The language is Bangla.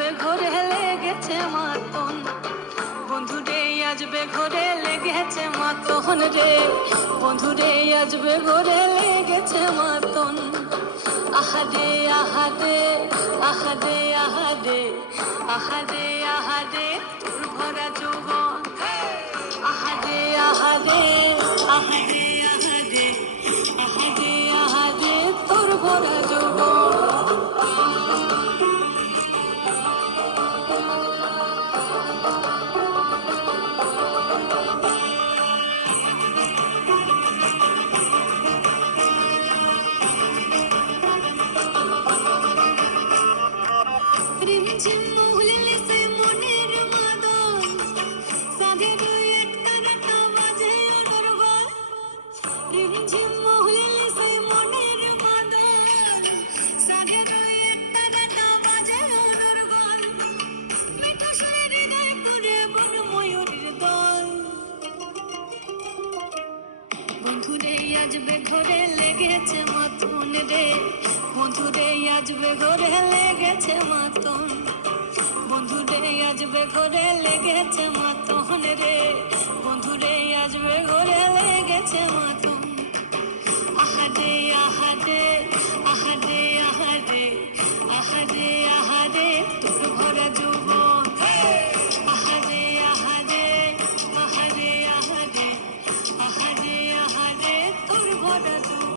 আসবে ঘরে লেগেছে মাতন, বন্ধুরে আসবে ঘরে লেগেছে মাতন রে, বন্ধুরে আসবে ঘরে লেগেছে মাতন। আহারে আহারে আহারে আহারে আহারে আহারে তোর ভরা যৌবন, আহারে আহারে আহারে আহারে আহারে আহারে তোর ভরা যৌবন। রিমঝিম মহুলে সে মনের মাদল, সাধের একটা রাটা বাজে অনর্গল। রিমঝিম মহুলে সে মনের মাদল, সাধের একটা রাটা বাজে অনর্গল। মিঠা সুরের হৃদয় করে বন ময়ূরের দল, বন্ধুরে আসবে ঘরে লেগেছে মাতন রে, বন্ধুরে আসবে ঘরে লেগেছে মাতন, বন্ধুরে আসবে ঘরে লেগেছে মাতন রে, বন্ধুরে আসবে ঘরে লেগেছে মাতন। আহারে আহারে